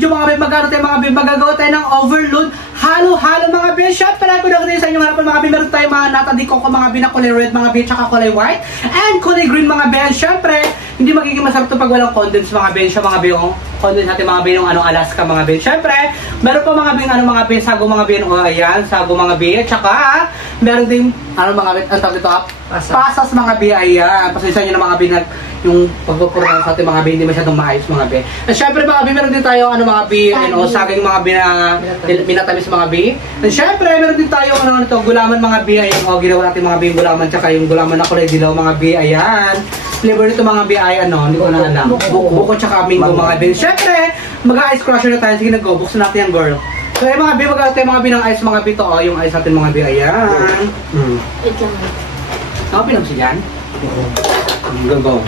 video mga be, magagawa tayo ng overload. Halo-halo mga be. Syempre, kung nakunin sa inyong harapan mga be, meron tayo mga nata di ko mga be na kulay red mga be, tsaka kulay white, and kulay green mga be. Syempre, hindi magiging masarap ito pag walang condensed mga be. Siya mga be, yung condensed natin mga be, yung Alaska mga be. Syempre, meron pa mga be, mga be, sago mga be, ayan, sago mga be, tsaka, meron din, mga be, ang tawag dito, pasas mga be, ayan. Pasensya nyo na mga be, yung pagpupura sa ating mga be, hindi masyadong maayos mga be. At syempre mga be, meron din tayo, mga be, saging mga be na minatamis mga be. At syempre, meron din tayo, gulaman mga be, ayan, ginawa natin mga be, yung gulaman, tsaka yung gulaman na kulay dilaw mga be, ayan. Flavor nito mga be ay hindi ko na alam. Buko tsaka mango mga be. Syempre, mag-ice crusher na tayo. Sige, nag-go. Buksan natin yung girl. So, ay mga be, mag-ice tayo mga be ng ice mga be to. Yung ice natin mga be, ayan. Wait lang. Ako pinamsi dyan? Go.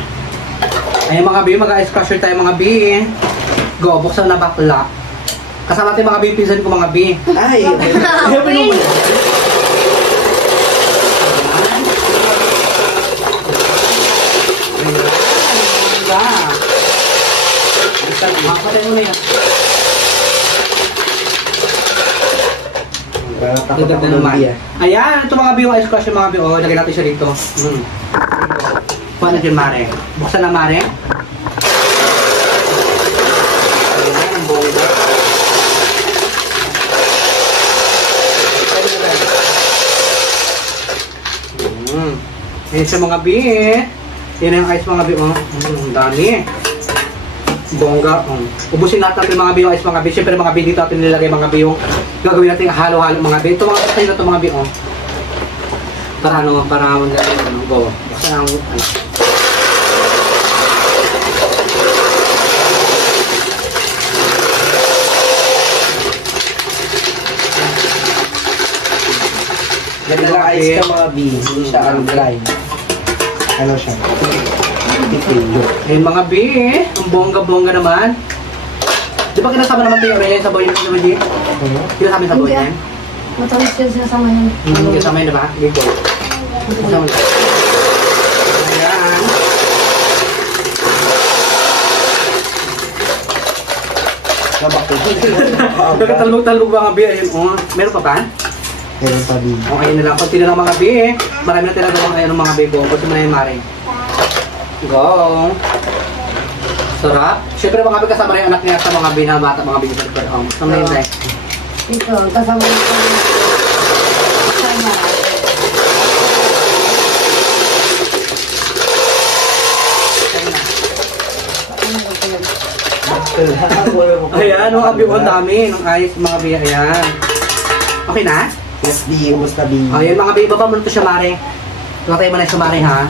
Ayan mga be, mag-ice crusher tayo mga be. Go, buksan na bakla. Kasama natin mga be, pinsan ko mga be. Ay, okay. Makapatay mo na yan. Takot naman. Ayan, ito mga be, yung ice crush yung mga be. Lagay natin siya dito. Paano natin mare? Buksan na mare. Ayan, ang bongga. Ayan siya mga be. Yan yung ice mga be. Ang dami. Bongga. Ubusin natin mga be yung ice mga be. Siyempre mga be dito natin nilagay mga be yung gagawin natin halo-halo mga be. Ito mga buksan na ito mga be. Para go. Buksan ang Ganda lang ice ka mga B. Hindi siya dry. Ano siya? Ayun mga be, ang bongga-bongga naman. Di ba kinasama naman tayo yung sabaw yung naman di? Kinasama yung sabaw yan? Matamis yan sinasama yan. Kinasama yun diba? Sige po. Kinasama yun. Ayan. Nagkatalbog-talbog mga be. Ayun, meron pa ba? Meron pa din. Okay na lang. Kunti na lang mga be. Marami na tinagawang ayun mga be ko. Kasi mo na yun mare. Go! Sarap. Siyempre mga be kasama rin yung anak niya sa mga binabata, mga binibigay. Kasama na yun tayo. Ito, kasama ito. Ayan, mga be, ang dami. Ang ayos mga be, ayan. Okay na? Yes, di. Ubus na B. Ayan mga be, ibaba mo na ito siya mare. Tumatay mo na siya mare ha.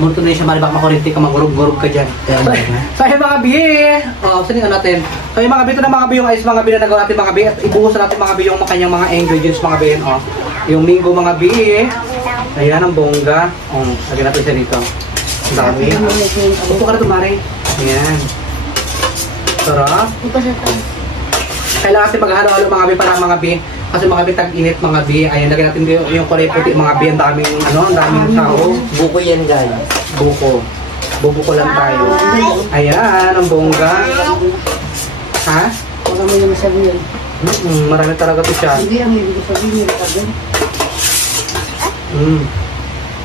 Munto na siya mali, baka makurinti ka, magurog-gurog ka dyan. So ayun mga bi, saningan natin. So yung mga bi, ito na mga bi, yung ice mga bi na nagawa natin mga bi, at ibuhusan natin mga bi yung kanyang mga ingredients mga bi. Yung mango mga bi, ayan ang bongga. Lagyan natin siya dito. Ang dami. Upo ka na ito mare. Ayan. Sarap. Kailangan natin maghalo-halo mga bi para mga bi. Kasi mga bi, tag-init mga bi. Ayan, lagyan natin yung kulay puti mga bi. Ang daming, ang daming sao. Buko yan guys. Buko. Bubuko lang tayo. Ayan, ang bongga. Ha? Wala mo yung masabi yun. Marami talaga ito siya. Hindi, ang hindi ko sabihin yung sabi.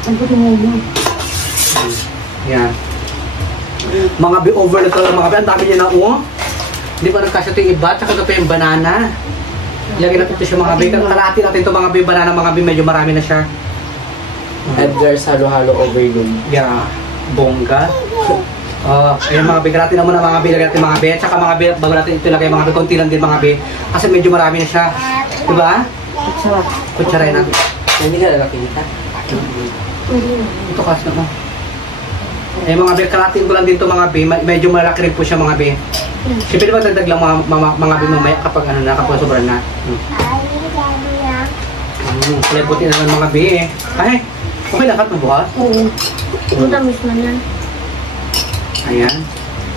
Ang puti mo mo. Yan. Mga bi, overload talaga mga bi. Ang dami niya na Hindi pa nagkasya ito yung iba. Tsaka ito pa yung banana. Ilagay natin ito siya mga bi. Kalahati natin ito mga bi. Banana mga bi. Medyo marami na siya. Edgar's halo-halo overload. Yeah. Bongga. Ayan mga bi. Kalahati na muna mga bi. Ilagay natin mga bi. Tsaka mga bi. Bago natin ito ilagay mga bi. Konti lang din mga bi. Kasi medyo marami na siya. Diba? Kutsara. Kutsaray natin. Hindi ka nakakita. Ito kasi na. Eh mga be, kalatin ko lang dito mga be, medyo malaki rin po siya mga be. Siyempre diba dagdag lang mga be mamaya kapag ano na, kapag sobrang na. Kulay puti naman mga be. Ay, okay lang kat mabukas? Oo. Matamis na yan. Ayan,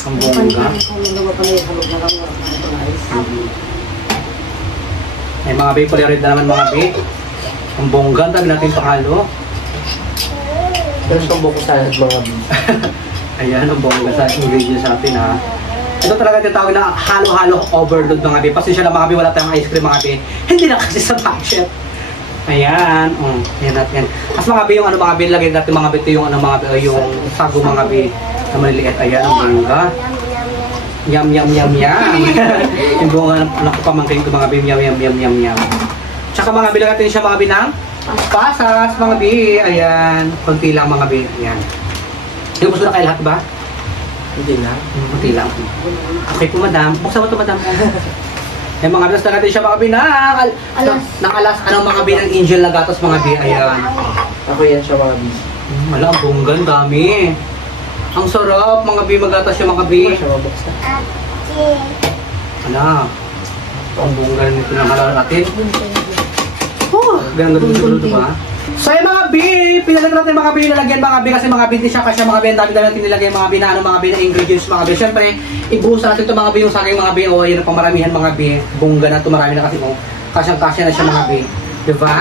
ang bongga. Ay mga be, kulay red na naman mga be. Ang bongga, ang dami natin pakalo. Pero itong buko salad mga B. Ayan, ang bongga sa ingredients natin ha. Ito talaga tinatawag na halo-halo overload mga bi. Pasensya lang mga bi, wala tayong ice cream mga bi. Hindi na kasi sa budget. Ayan, yan natin. As mga bi, yung ano mga bi, lagay natin mga bi, ito yung ano mga bi, yung sago mga bi na maliliit. Ayan, ang bunga. Yum, yum, yum, yum. Yung bunga ng pamangkin ko mga bi, yum, yum, yum, yum, yum. Tsaka mga bi, lagay natin siya mga bi ng pasas mga bi. Ayan, konti lang mga bi. Ayan. Yung gusto na kayo lahat ba? Hindi na. Konti lang. Okay po madam. Buksan mo ito madam. Ay mga bilas na natin siya mga bi ng alas, ano mga bi ng angel na gatos mga bi. Ayan. Ako yan siya mga bi. Wala, ang bunggan, dami. Ang sarap mga bi, magatas yung mga bi. Siya mabuksan. Wala. Ang bunggan nito ng halal natin. Ganun ba? So yung mga bi, pinalagyan natin mga bi, nilagyan mga bi kasi mga bi, di siya kasi mga bi, ang dami-dami natin nilagay mga bi na ano mga bi na ingredients mga bi. Siyempre, ibuhusan natin ito mga bi yung saging mga bi, o yun ang pamaramihan mga bi. Bungga na ito, marami na kasi kasyang-kasya na siya mga bi. Diba?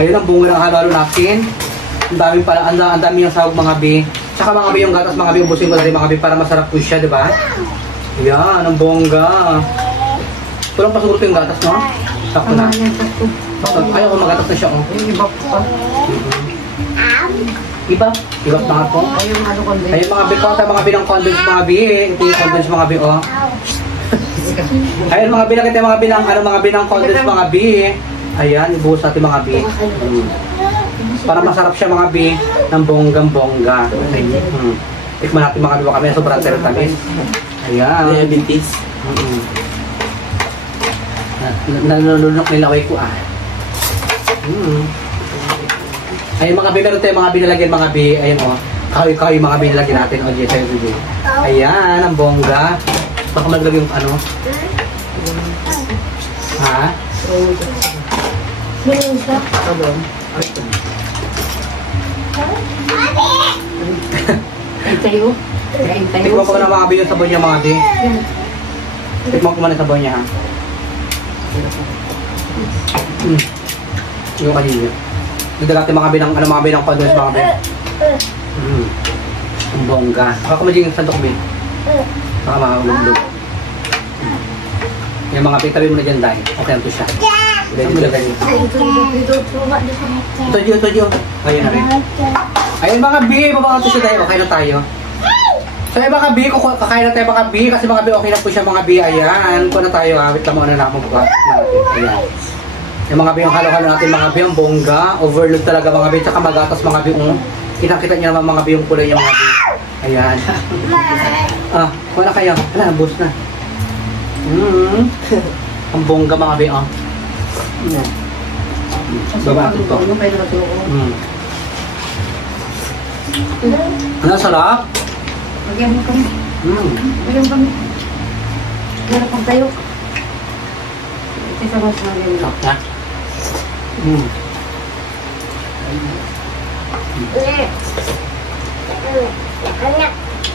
Ayun ang bungga ng halo natin. Ang dami pala, ang dami yung sahog mga bi. Tsaka mga bi yung gatas mga bi, ubusin ko na rin mga bi para masarap po siya, diba? Yan, ang bongga. Walang pasiguro yung gatas, no? Sakto na. Ayaw ko magatas na siya, oh. Iba pa. Iba? Iba pa nga po. Ayun mga bi, mga bi ng condoms mga bi. Ito yung condoms mga bi, oh. Ayun mga bi, nakita mga bi ng, ano, mga bi ng condoms mga bi. Ayan, ibuhos natin mga bi. Para masarap siya mga bi ng bonggang-bongga. Tikman natin mga bi, kami sobrang teratamis. Ayan. Diabetes. Nanulunok nilaway ko ah. Ayun mga bi, meron tayo mga binalagyan mga bi. Ayun o. Kahoy-kahoy mga binalagyan natin. O, yes, ayun. Ayan, ang bongga. Baka maglagay yung ano. Ha? Tayo. Tikman ko na mga bi yung sabon niya mga bi. Tikman ko muna yung sabon niya ha. Yung kanina. Dito natin mga binang, ano mga binang condoms mga bin. Ang bongga. Baka magiging yung sandok bin. Baka makahulog-log. Yung mga bin, tabi mo na dyan dahil. Okay na ito siya. Ito dyan. Ayun na rin. Ayun mga bin, babaka ito siya dahil. Okay na tayo. So yung mga bi, kakain na tayo mga bi. Kasi mga bi, okay na po siya mga bi. Ayan. Kuha na tayo ha. Wait lang muna na ako magbukas natin. Ayan. Yung mga bi, yung halo-halo natin mga bi, ang bongga. Overload talaga mga bi. Tsaka magatas mga bi. Kitang-kita nyo naman mga bi yung kulay niya mga bi. Ayan. Kuha na kayo. Wala, boost na. Ang bongga mga bi. Baba natin ito. Ano, sarap? Lagyan mo kami. Lagyan kami. Lagyan kami tayo. Ito sa mas maganda. Sarap na.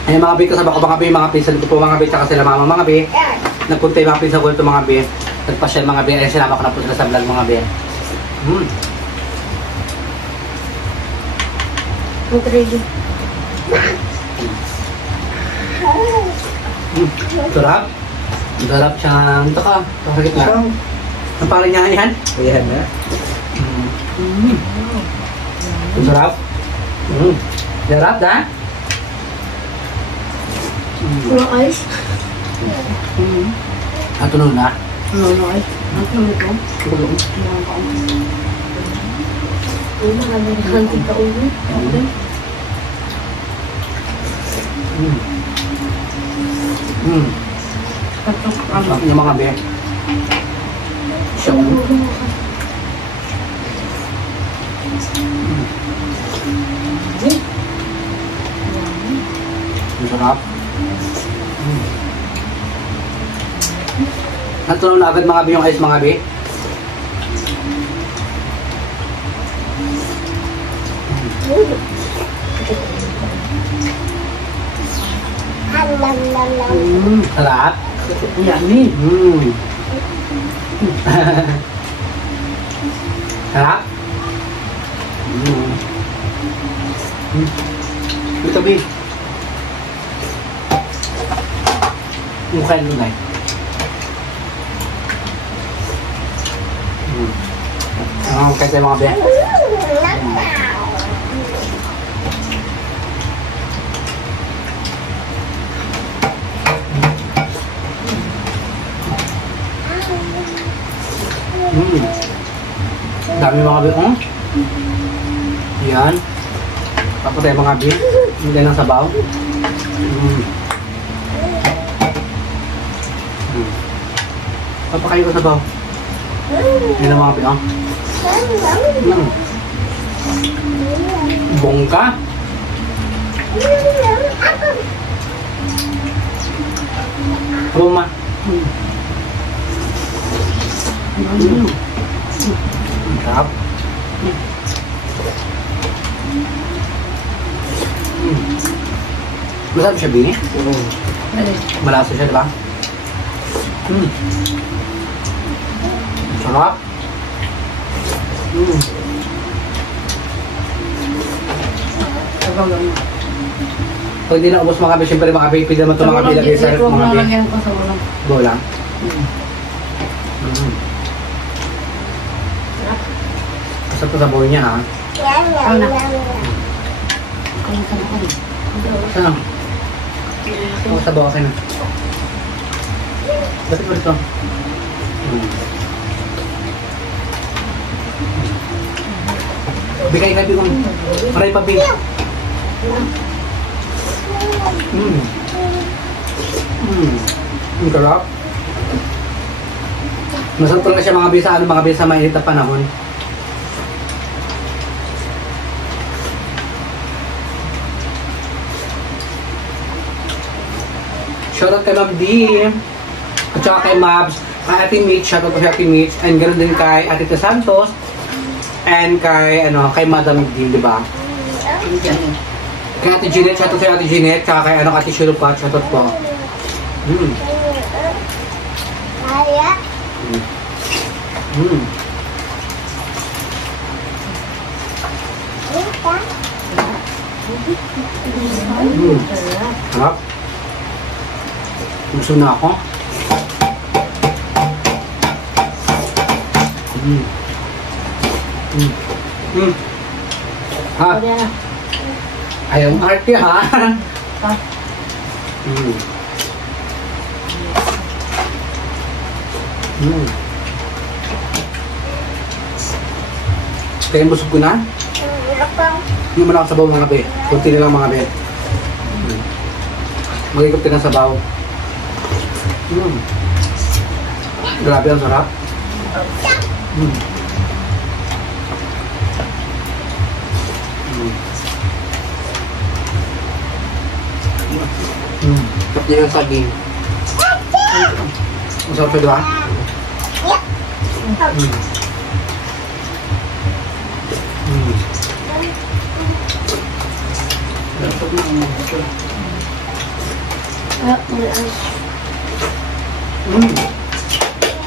Ayun mga bi, kasama ko mga bi, mga pinsan ko po mga bi, tsaka sila mama mga bi. Nagpunta yung mga pinsan ko ito mga bi. Nagpasyal mga bi, ayun sinama ko na po sila sa vlog mga bi. Ready. Sarap. Sarap siyang, ito ka, sakit na. Ang pangalan niya yan? Ayan na. Sarap. Sarap na? Walang ice? Tunog na? Walang ice. Ang tunog ko? Tunog. Ulo, hantig ka ulo. Sarap yung mga be. Ang sarap. Natunaw na agad mga be yung ice mga be. Sarap. Yummy. Sarap. Ito be. Mukha nyo na. Okay tayo mga be. Dami mga be. Yan. Tapos tayo mga be. Hindi ng sabaw. Papakain ko sabaw. Yan ang mga be. Bongka. Roma. Sarap. Masarap siya, Bini? Malasa siya, diba? Sarap. Pag di na ubos mga kabe, siyempre mga kabe, pwede naman ito mga kabe lagay sa mga kabe. Go lang. Masarap ito sa bowl niya, ha? Saan? Ako sa bawa ka na. Dapat ba ito? Bigay ka bigong maray pa big. Ang sarap. Masarap talaga siya mga bisa, mga bisa mainit na panahon. Shoutout kay Ma'am D. At saka kay Mabs, kay Ate Mitch, shoutout ko si Ate Mitch, and ganoon din kay Ate Tita Santos, and kay, kay Madam D, di ba? Kay Ate Jeanette, shoutout kay Ate Jeanette, saka kay Ate Shirupa, shoutout po. Harap. Gusto na ako. Ha? Ayaw ang arte, ha? Kaya busog ko na? Hindi mo na ako sabaw mga be. Kunti na lang mga be. Magigop din ang sabaw. Grabe ang sarap. Tapos niya yung saging. Masarap siya, diba?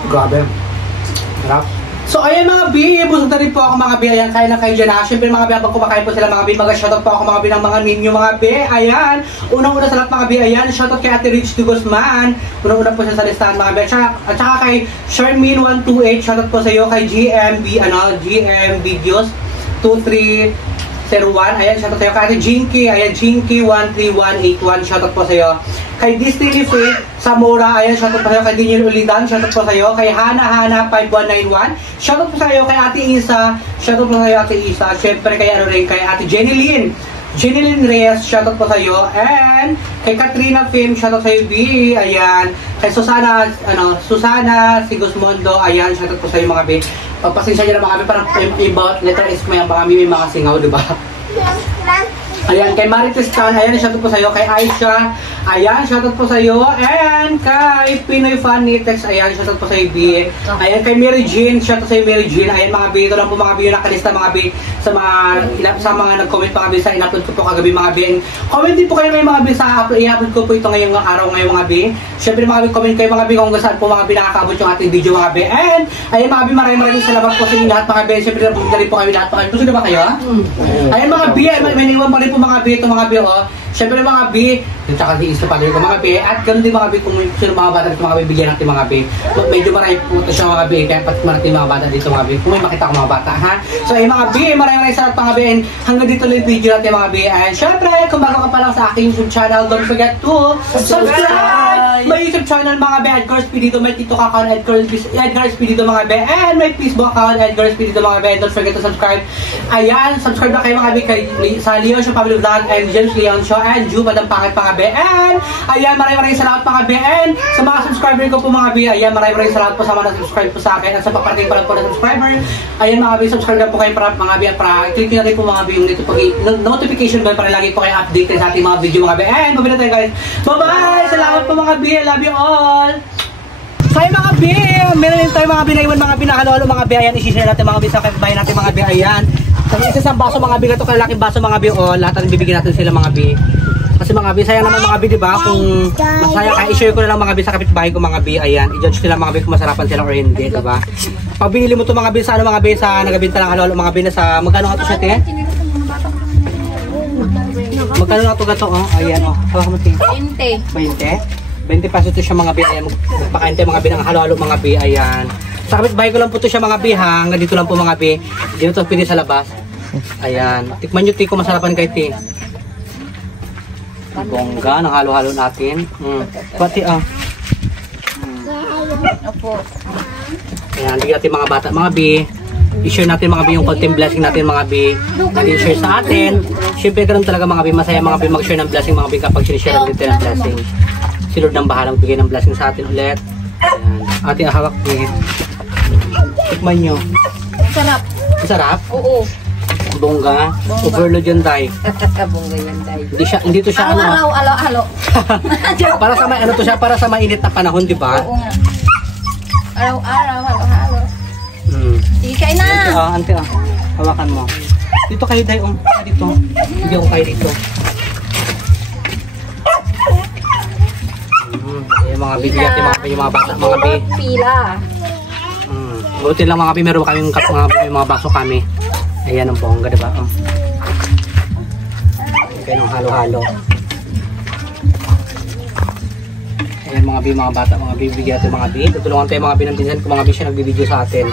Grabe. Sarap. So ayan mga B, busog na rin po ako mga B. Ayan, kaya na kayo dyan ha. Siyempre mga B, habang kumakain po sila mga B, mag-shoutout po ako mga B ng mga ninyo mga B. Ayan, unang-una sa lahat mga B, ayan, shoutout kay Ate Rich de Guzman. Unang-una po siya sa listahan mga B. At saka kay Charmin128, shoutout po sa iyo. Kay GM Videos 2301, ayan, shoutout sa iyo. Kay Ate Jinky, ayan, Jinky13181, shoutout po sa iyo. Kay Destiny Faith Zamora, ayan, shoutout po sa iyo. Kay Daniel Ulidan, shoutout po sa iyo. Kay Hana 5191, shoutout po sa iyo. Kay Ate Isa, shoutout po sa iyo Ate Isa. Siyempre kay kay Ate Jenny Lynn Reyes, shoutout po sa iyo. And kay Katrina Fim, shoutout sa iyo B, ayan. Kay Susana Sigismondo, ayan, shoutout po sa iyo mga B. Pagpasensya niyo na mga B, parang ibot, letter S mo yan, baka may mga singaw, diba? Ayan, kay Marites Tan, ayan, shoutout po sa iyo. Kay Aisha, ayan, shoutout po sa iyo. And kay Pinoy Fan Nitex, ayan, shoutout po sa iyo, B. Ayan, kay Mary Jean, shoutout sa iyo, Mary Jean. Ayan, mga B, ito lang po mga B, yung nakalista mga B sa mga nag-comment mga B sa in-upload ko po kagabi mga B. Comment din po kayo ngayon mga B sa i-upload ko po ito ngayong araw ngayon mga B. Siyempre mga B, comment kayo mga B kung saan po mga B nakakabot yung ating video mga B. And, ayan mga B, maraming salamat po sa inyo lahat mga B. Siyempre, nabumili po kami lahat mga B. Gusto na ba kayo ha? Ayan mga B, may niwan pa rin po mga B, ito mga B, oh. Siyempre mga B, yung tsaka si Insta Padre ko mga B, at ganun din mga B, kung sino mga bata dito mga B, bigyan natin mga B. Medyo marami po ito siya mga B, kaya pati marami mga bata dito mga B, kung may makita ko mga bata ha. So ay mga B, maraming salamat mga B, and hanggang dito lang yung video natin mga B. And siyempre, kung bago ka pa lang sa aking YouTube channel, don't forget to subscribe! May YouTube channel mga B, Edgar SP dito, may TikTok account, Edgar SP dito mga B, and may Facebook account, Edgar SP dito mga B, don't forget to subscribe. Ayan, subscribe na kayo mga B, sa Leon Show Family Vlog, and James Leon Show, and Ju Madam Pangit mga B, and ayan, maraming salamat mga B, and sa mga subscriber ko po mga B, ayan, maraming salamat po sa mga subscribe po sa akin, at sa paparating pa lang po na subscriber, ayan mga B, subscribe na po kayo para mga B, para click nyo na rin po mga B yung dito notification bell para lagi po kayo updated sa ating mga video mga B, and mabila tayo guys, bye bye, salamat po mga B, I love you all. Kaya mga B, meron din tayo mga B na iwan mga B na halo-halo mga B, ayan, isi-share natin mga B sa kapitbahay natin mga B, ayan. Sa isa baso mga B, ito kalaking baso mga B, o lahat natin bibigyan natin sila mga B. Kasi mga B, sayang naman mga B, diba? Kung masaya kaya i-share ko na lang mga B sa kapitbahay ko mga B, ayan. I-judge nila mga B kung masarapan sila or hindi, diba? Pabili mo to mga B sa ano mga B, sa nagabinta lang halo-halo mga B na sa, magkano nga to siya, te? Magkano nga to gato, oh? Ayan, oh. Hawak mo, te. 20. 20 pesos ito siya mga B, ayan, magpakainte mga B ng halo-halo mga B, ayan. Sa kapitbahay ko lang po ito siya mga B, ha, hanggang dito lang po mga B, dito ito pwede sa labas, ayan. Tikman nyo, T, kung masarapan kay T. Bongga ng halo-halo natin, pati, ayan, bigyan natin mga bata, mga B, i-share natin mga B yung konting blessing natin mga B, i-share sa atin. Siyempre ganun talaga mga B, masaya mga B mag-share ng blessing mga B kapag sinishare natin ng blessing. Si Lord nang bahalang bigay ng blessing sa atin ulit. Ayan. Ating ahawak din. Tikman nyo. Sarap. Sarap? Oo. Bongga. Overload yun tayo. Bongga yan tayo. Hindi to siya ano. Alo. Para sa may ano to siya, para sa mainit na panahon, di ba? Oo nga. Alo. Sige kain na. Ante, hawakan mo. Dito kayo tayo, dito. Hindi ako kayo dito. Ayan mga bibigyan natin mga bata, mga B. Pila. Buti lang mga B, meron kaming mga baso kami. Ayan ang bongga, diba? Ayan ang halo-halo. Ayan mga B, mga bata, mga B, bibigyan natin mga B. Tutulungan tayo mga B ng pinsan kung mga B siya nagbibideo sa atin.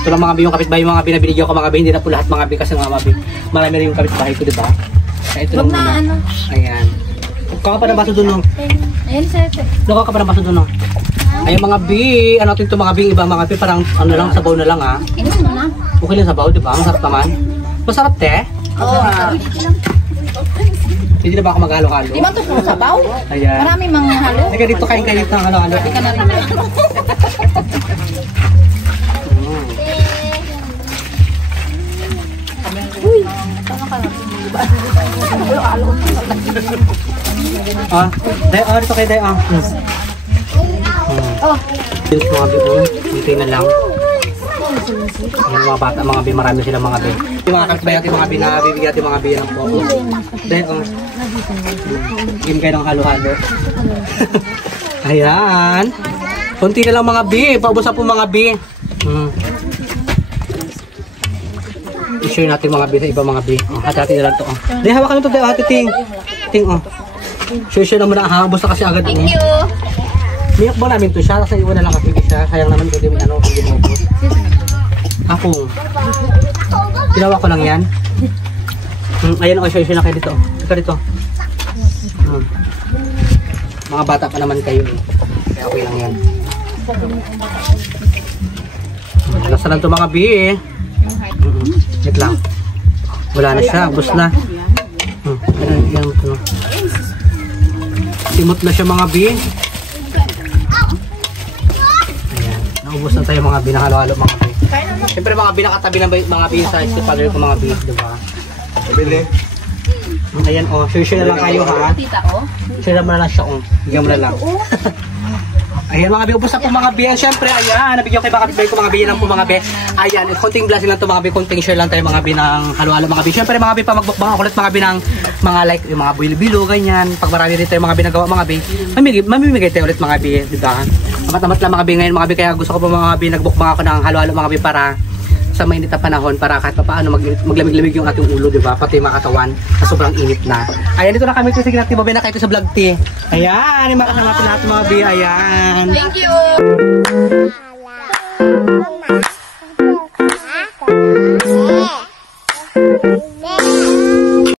Ito lang mga B, yung kapitbahay mga B na binigyan ko mga B, hindi na po lahat mga B kasi mga B. Marami rin yung kapitbahay ko, diba? Kaya ito lang muna. Ayan. Kuha ka pa ng baso doon, no? Ayan, sete. Kuha ka pa ng baso doon, no? Ayan mga B, ano natin ito mga B, iba mga B, parang ano lang, sabaw na lang, ha? Inusin mo na. Okay lang sabaw, di ba? Masarap naman. Masarap, te? Oo. Hindi na ba ako maghalo-halo? Di ba ito puro sabaw? Ayan. Marami mga halo. Teka, dito kain kayo dito ng halo-halo. Ika na rin. Uy, tama ka natin. Dito kayo, Day, Oh. Yung mga B, dito na lang. Yung mga bata, mga B, marami sila mga B. Yung mga kapitbahay natin mga B na bibigyan natin mga B ng po. Day, game kayo ng halo-halo. Ayan. Kunti na lang mga B, paubusan po mga B. I-share natin mga B sa iba mga B. Hati-hati na lang ito. Day, hawakan nyo ito, Day, hati, ting. Ting, Share naman na, habos na kasi agad. Thank you. Miyak ba namin ito siya? Kasi iwan na lang kasi siya. Sayang naman pwede mo ano kung ginubos. Ako. Ginawa ko lang yan. Ayan o, share na kayo dito. Ika dito. Mga bata pa naman kayo. Kaya okay lang yan. Nasa lang ito mga B eh. Wait lang. Wala na siya. Ubus na. Yan ito. Simot na siya mga B. Naubos na tayo mga binahalo-halo mga B. Siyempre mga binakatabi ng mga B sa stepfather ko mga B, diba? Pabili. Ayan share na lang kayo ha. Share naman na lang siya bigyan mo na lang. Ayan mga B, ubos na po mga B. Siyempre ayan, nabigyan ko kayo mga B ko mga B yan lang po mga B. Ayan, konting blessing lang to mga B, konting share lang tayo mga B ng halo-halo mga B. Siyempre mga B, pa magbukbang ako ulit mga B ng mga like, yung mga bilo-bilo, ganyan. Pag marami rin tayo mga B nagawa mga B, mamimigay tayo ulit mga B, diba? Amat-amat lang mga B ngayon mga B, kaya gusto ko po mga B, nagbukbang ako ng halo-halo mga B para sa mainit na panahon para kahit paano maglamig-lamig yung ating ulo, di ba? Pati yung mga katawan na sobrang init na. Ayan, dito na kami. Sige natin, babay na kayo sa vlog, ti. Ayan, yung mga kasama natin mga bi. Ayan. Thank you!